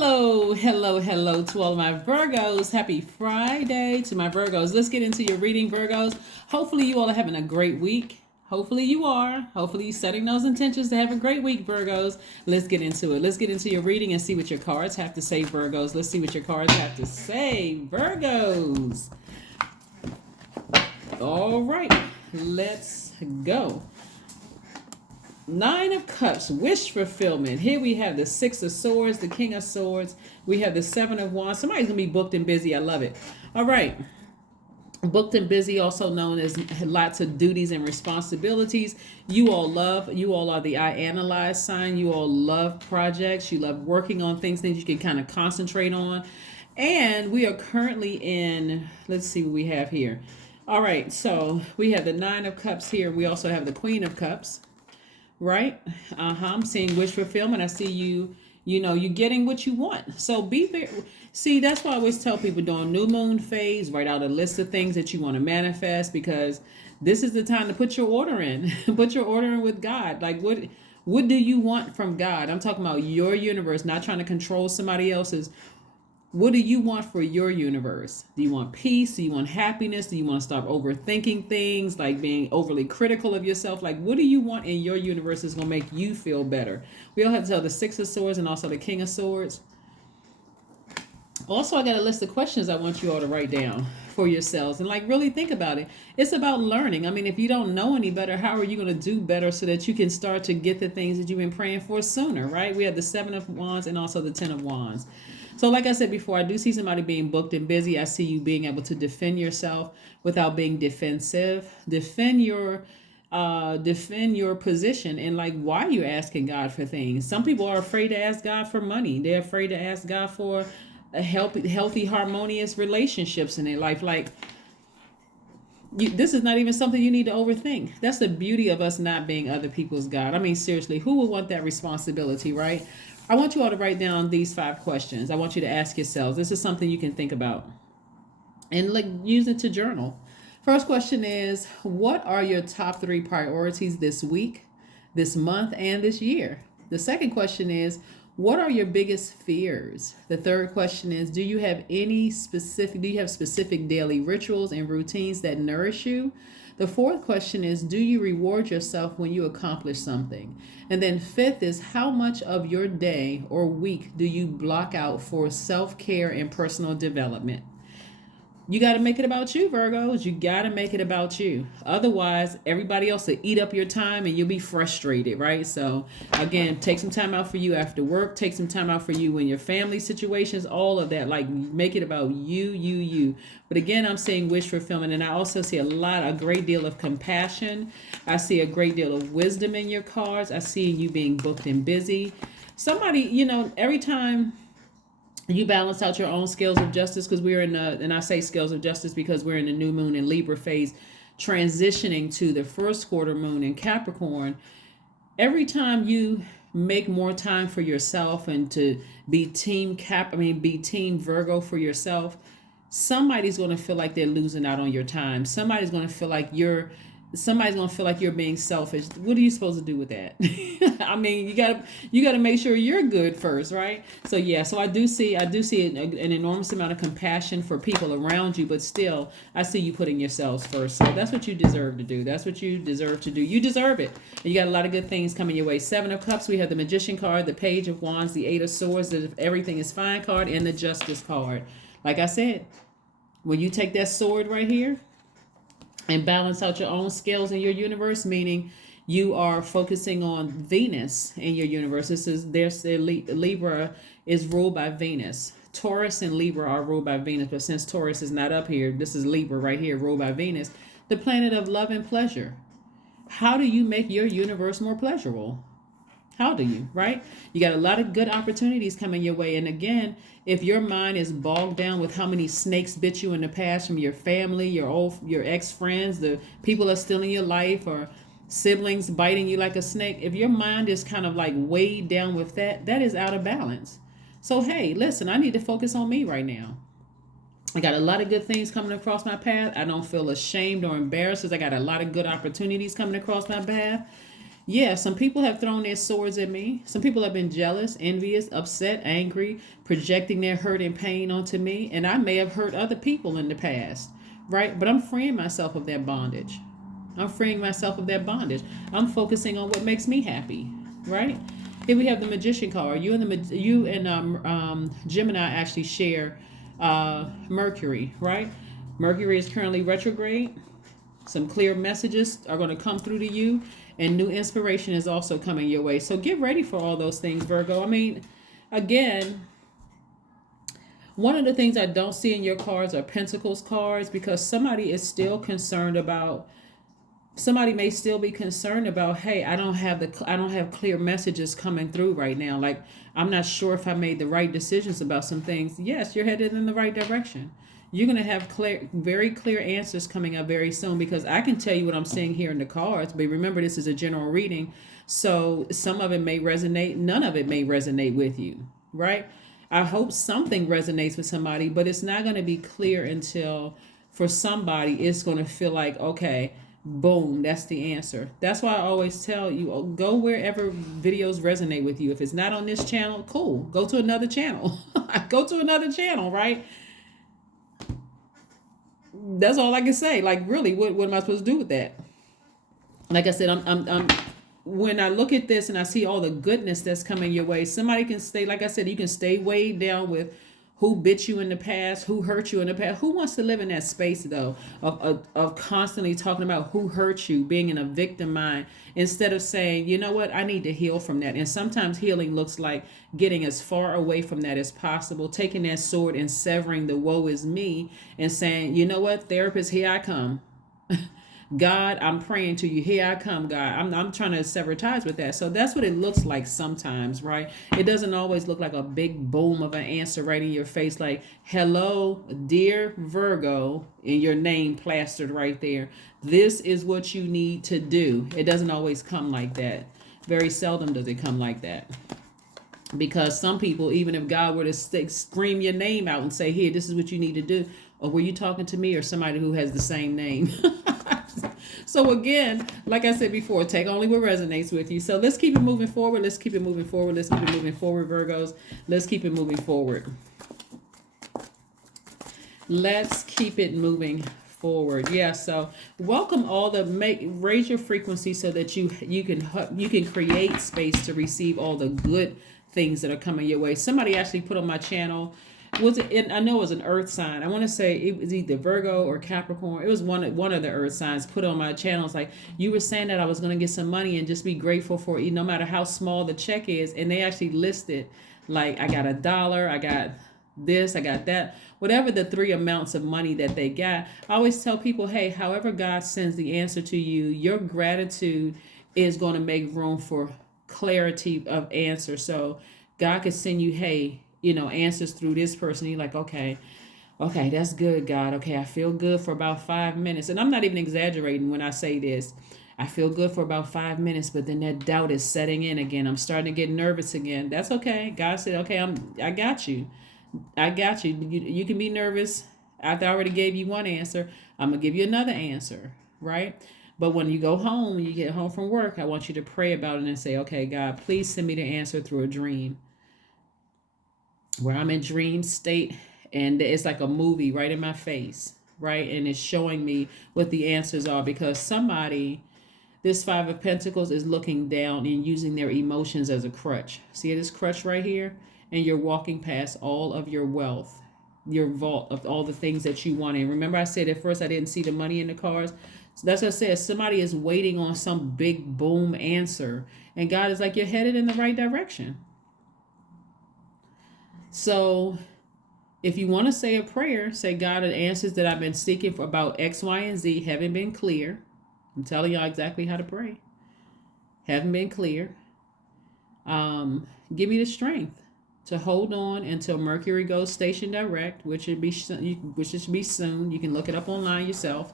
Hello to all of my Virgos. Happy Friday to my Virgos. Let's get into your reading, Virgos. Hopefully, you all are having a great week. Hopefully, you are. Hopefully, you're setting those intentions to have a great week, Virgos. Let's get into it. Let's get into your reading and see what your cards have to say, Virgos. Let's see what your cards have to say, Virgos. All right, let's go. Nine of Cups, wish fulfillment. Here we have the Six of Swords, the King of Swords. We have the Seven of Wands. Somebody's going to be booked and busy. I love it. All right. Booked and busy, also known as lots of duties and responsibilities. You all are the I analyze sign. You all love projects. You love working on things you can kind of concentrate on. And we are currently in, let's see what we have here. All right. So we have the Nine of Cups here. We also have the Queen of Cups. Right? I'm seeing wish fulfillment. I see you're getting what you want. So be very, see, that's why I always tell people during new moon phase, write out a list of things that you want to manifest, because this is the time to put your order in. Put your order in with God. Like what do you want from God? I'm talking about your universe, not trying to control somebody else's. What do you want for your universe? Do you want peace? Do you want happiness? Do you want to stop overthinking things, like being overly critical of yourself? Like, what do you want in your universe that's going to make you feel better? We all have to tell the Six of Swords and also the King of Swords. Also, I got a list of questions I want you all to write down for yourselves and really think about it. It's about learning. I mean, if you don't know any better, how are you going to do better so that you can start to get the things that you've been praying for sooner, right? We have the Seven of Wands and also the Ten of Wands. So like I said before, I do see somebody being booked and busy. I see you being able to defend yourself without being defensive. Defend your position and why you're asking God for things. Some people are afraid to ask God for money. They're afraid to ask God for a healthy, harmonious relationships in their life. This is not even something you need to overthink. That's the beauty of us not being other people's God. I mean, seriously, who would want that responsibility, right? I want you all to write down these 5 questions. I want you to ask yourselves. This is something you can think about and use it to journal. First question is, what are your top 3 priorities this week, this month, and this year? The second question is, what are your biggest fears? The third question is, do you have specific daily rituals and routines that nourish you? The fourth question is, do you reward yourself when you accomplish something? And then fifth is, how much of your day or week do you block out for self-care and personal development? You got to make it about you, Virgos. You got to make it about you. Otherwise, everybody else will eat up your time and you'll be frustrated, right? So again, take some time out for you after work. Take some time out for you in your family situations, all of that. Make it about you. But again, I'm saying wish fulfillment. And I also see a great deal of compassion. I see a great deal of wisdom in your cards. I see you being booked and busy. Somebody, every time you balance out your own scales of justice, because and I say scales of justice because we're in the new moon in Libra phase, transitioning to the first quarter moon in Capricorn. Every time you make more time for yourself and to be team Virgo for yourself, somebody's going to feel like they're losing out on your time. Somebody's going to feel like you're being selfish. What are you supposed to do with that? I mean, you got to make sure you're good first, right? So yeah, so I do see an enormous amount of compassion for people around you, but still, I see you putting yourselves first. So that's what you deserve to do. That's what you deserve to do. You deserve it. And you got a lot of good things coming your way. 7 of Cups, we have the Magician card, the Page of Wands, the 8 of Swords, the Everything is Fine card, and the Justice card. Like I said, when you take that sword right here and balance out your own scales in your universe, meaning you are focusing on Venus in your universe. Libra is ruled by Venus. Taurus and Libra are ruled by Venus, but since Taurus is not up here, this is Libra right here, ruled by Venus, the planet of love and pleasure. How do you make your universe more pleasurable? How do you, right? You got a lot of good opportunities coming your way. And again, if your mind is bogged down with how many snakes bit you in the past from your family, your ex-friends, the people that are still in your life, or siblings biting you like a snake, if your mind is kind of weighed down with that is out of balance. So, hey, listen, I need to focus on me right now. I got a lot of good things coming across my path. I don't feel ashamed or embarrassed because I got a lot of good opportunities coming across my path. Yeah, some people have thrown their swords at me. Some people have been jealous, envious, upset, angry, projecting their hurt and pain onto me. And I may have hurt other people in the past, right? But I'm freeing myself of that bondage. I'm freeing myself of that bondage. I'm focusing on what makes me happy, right? Here we have the Magician card. You and Gemini actually share Mercury, right? Mercury is currently retrograde. Some clear messages are going to come through to you, and new inspiration is also coming your way. So get ready for all those things, Virgo. I mean, again, one of the things I don't see in your cards are Pentacles cards, because somebody may still be concerned about, hey, I don't have clear messages coming through right now. Like, I'm not sure if I made the right decisions about some things. Yes, you're headed in the right direction. You're going to have very clear answers coming up very soon, because I can tell you what I'm seeing here in the cards. But remember, this is a general reading. So some of it may resonate. None of it may resonate with you, right? I hope something resonates with somebody, but it's not going to be clear until, for somebody, it's going to feel like, okay, boom, that's the answer. That's why I always tell you, go wherever videos resonate with you. If it's not on this channel, cool, go to another channel. Go to another channel, right? That's all I can say. Like, really, what am I supposed to do with that? Like I said, I'm when I look at this and I see all the goodness that's coming your way, somebody can stay, like I said, you can stay weighed down with who bit you in the past, who hurt you in the past. Who wants to live in that space, though, of constantly talking about who hurt you, being in a victim mind, instead of saying, you know what, I need to heal from that. And sometimes healing looks like getting as far away from that as possible, taking that sword and severing the woe is me and saying, you know what, therapist, here I come. God, I'm praying to you. Here I come, God. I'm trying to sever ties with that. So that's what it looks like sometimes, right? It doesn't always look like a big boom of an answer right in your face, like, hello, dear Virgo, and your name plastered right there. This is what you need to do. It doesn't always come like that. Very seldom does it come like that. Because some people, even if God were to scream your name out and say, here, this is what you need to do, or were you talking to me or somebody who has the same name? So again, like I said before, take only what resonates with you. So let's keep it moving forward. Let's keep it moving forward. Let's keep it moving forward, Virgos. Let's keep it moving forward. Let's keep it moving forward. Yeah, so welcome all raise your frequency so that you can create space to receive all the good things that are coming your way. Somebody actually put on my channel, I know it was an earth sign. I want to say it was either Virgo or Capricorn. It was one of the earth signs put on my channel. It's like, you were saying that I was going to get some money and just be grateful for it, no matter how small the check is. And they actually listed, like, I got $1, I got this, I got that, whatever the 3 amounts of money that they got. I always tell people, hey, however God sends the answer to you, your gratitude is going to make room for clarity of answer. So God could send you, hey, answers through this person. You're like, okay, that's good, God. Okay, I feel good for about 5 minutes. And I'm not even exaggerating when I say this. I feel good for about 5 minutes, but then that doubt is setting in again. I'm starting to get nervous again. That's okay. God said, okay, I got you. I got you. You can be nervous. After I already gave you one answer, I'm going to give you another answer, right? But when you go home, when you get home from work, I want you to pray about it and say, okay, God, please send me the answer through a dream, where I'm in dream state and it's like a movie right in my face, right? And it's showing me what the answers are, because somebody, this 5 of Pentacles, is looking down and using their emotions as a crutch. See this crutch right here? And you're walking past all of your wealth, your vault of all the things that you want. And remember, I said at first I didn't see the money in the cards. So that's what I said. Somebody is waiting on some big boom answer. And God is like, you're headed in the right direction. So if you want to say a prayer, say, God, the answers that I've been seeking for about X, Y, and Z haven't been clear. I'm telling y'all exactly how to pray. Haven't been clear. Give me the strength to hold on until Mercury goes station direct, which should be soon. You can look it up online yourself.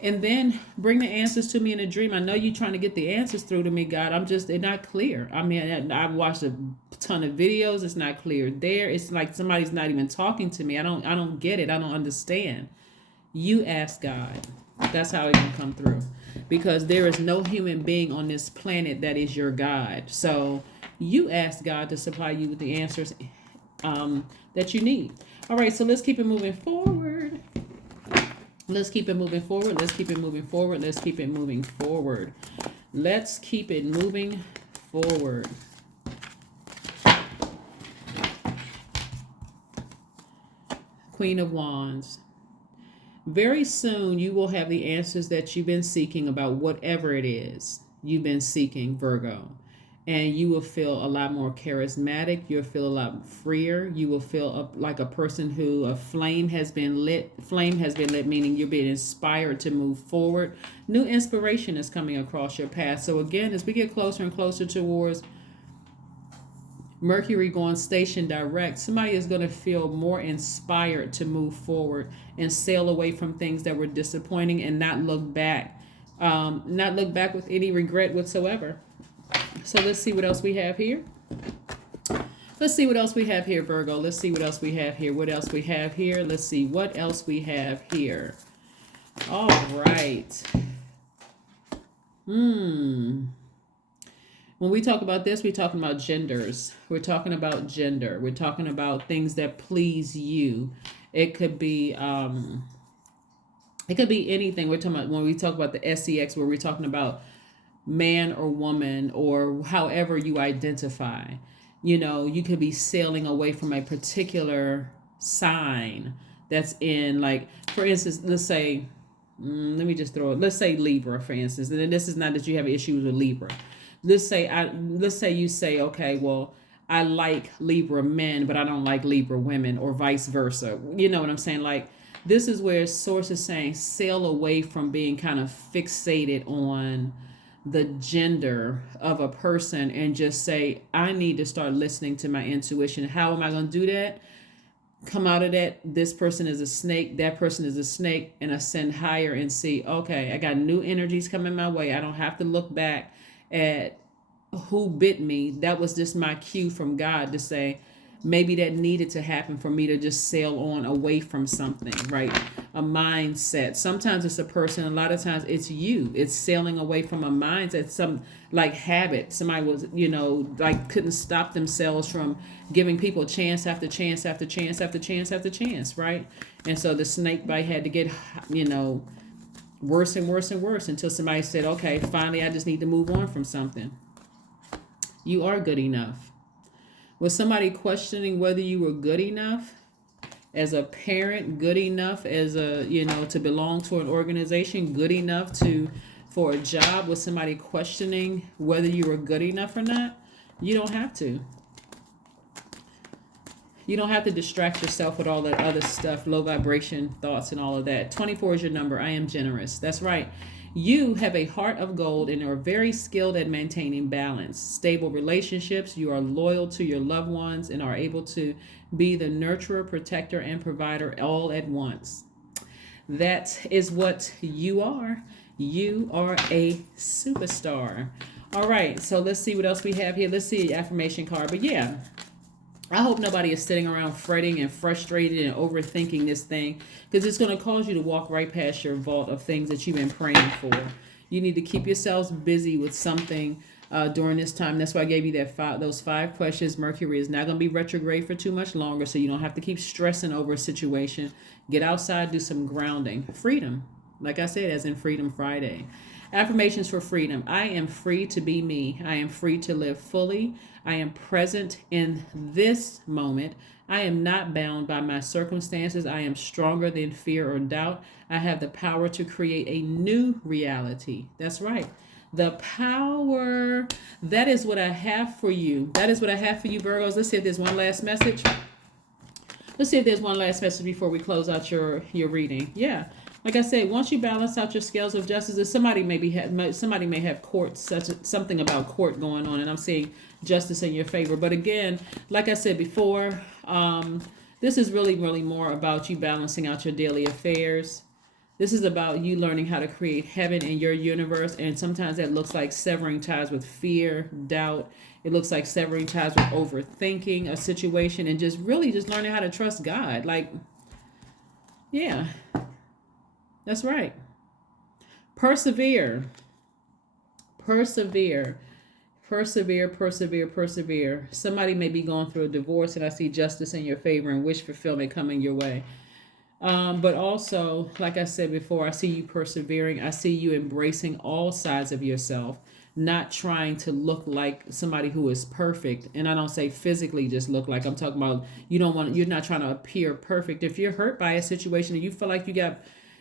And then bring the answers to me in a dream. I know you're trying to get the answers through to me, God. They're not clear. I mean, I've watched a ton of videos. It's not clear there. It's like somebody's not even talking to me. I don't get it. I don't understand. You ask God. That's how it can come through. because there is no human being on this planet that is your God. So you ask God to supply you with the answers that you need. All right, so let's keep it moving forward. Let's keep it moving forward. Let's keep it moving forward. Let's keep it moving forward. Let's keep it moving forward. Queen of Wands. Very soon you will have the answers that you've been seeking about whatever it is you've been seeking, Virgo. And you will feel a lot more charismatic. You'll feel a lot freer. You will feel like a person who a flame has been lit. Flame has been lit, meaning you're being inspired to move forward. New inspiration is coming across your path. So again, as we get closer and closer towards Mercury going station direct, somebody is going to feel more inspired to move forward and sail away from things that were disappointing and not look back. Not look back with any regret whatsoever. So let's see what else we have here. Let's see what else we have here, Virgo. Let's see what else we have here. What else we have here? Let's see what else we have here. All right. When we talk about this, we're talking about genders. We're talking about gender. We're talking about things that please you. It could be anything. We're talking about when we talk about the SEX, where we're talking about man or woman or however you identify. You know, you could be sailing away from a particular sign that's in, like, for instance, let's say, let's say Libra, for instance. And this is not that you have issues with Libra. Let's say you say, okay, well, I like Libra men, but I don't like Libra women, or vice versa. You know what I'm saying? Like, this is where Source is saying sail away from being kind of fixated on the gender of a person and just say, I need to start listening to my intuition. How am I going to do that? Come out of that. This person is a snake. That person is a snake. And ascend higher and see, okay, I got new energies coming my way. I don't have to look back at who bit me. That was just my cue from God to say, maybe that needed to happen for me to just sail on away from something, right? A mindset. Sometimes it's a person. A lot of times it's you. It's sailing away from a mindset, some like habit. Somebody was, like couldn't stop themselves from giving people chance after chance after chance after chance after chance, right? And so the snake bite had to get, worse and worse and worse until somebody said, okay, finally, I just need to move on from something. You are good enough. Was somebody questioning whether you were good enough as a parent, good enough as a, to belong to an organization, good enough for a job? Was somebody questioning whether you were good enough or not? You don't have to. You don't have to distract yourself with all that other stuff, low vibration thoughts and all of that. 24 is your number. I am generous. That's right. You have a heart of gold and are very skilled at maintaining balance. Stable relationships. You are loyal to your loved ones and are able to be the nurturer, protector, and provider all at once. That is what you are. You are a superstar. All right. So let's see what else we have here. Let's see the affirmation card. But yeah, I hope nobody is sitting around fretting and frustrated and overthinking this thing, because it's going to cause you to walk right past your vault of things that you've been praying for. You need to keep yourselves busy with something during this time. That's why I gave you those 5 questions. Mercury is not going to be retrograde for too much longer, so you don't have to keep stressing over a situation. Get outside, do some grounding. Freedom. Like I said, as in Freedom Friday. Affirmations for freedom. I am free to be me. I am free to live fully. I am present in this moment. I am not bound by my circumstances. I am stronger than fear or doubt. I have the power to create a new reality. That's right. The power. That is what I have for you. That is what I have for you, Virgos. Let's see if there's one last message. Let's see if there's one last message before we close out your reading. Yeah. Like I said, once you balance out your scales of justice, somebody may have court, something about court going on, and I'm seeing justice in your favor. But again, like I said before, this is really, really more about you balancing out your daily affairs. This is about you learning how to create heaven in your universe, and sometimes that looks like severing ties with fear, doubt. It looks like severing ties with overthinking a situation, and just learning how to trust God. Like, yeah. That's right. Persevere. Persevere. Persevere, persevere, persevere. Somebody may be going through a divorce, and I see justice in your favor and wish fulfillment coming your way. But also, like I said before, I see you persevering. I see you embracing all sides of yourself, not trying to look like somebody who is perfect. And I don't say physically just look like. I'm talking about you're not trying to appear perfect. If you're hurt by a situation and you feel like you got,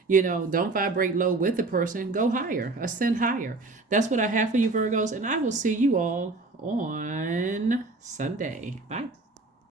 don't vibrate low with the person, go higher, ascend higher. That's what I have for you, Virgos. And I will see you all on Sunday. Bye.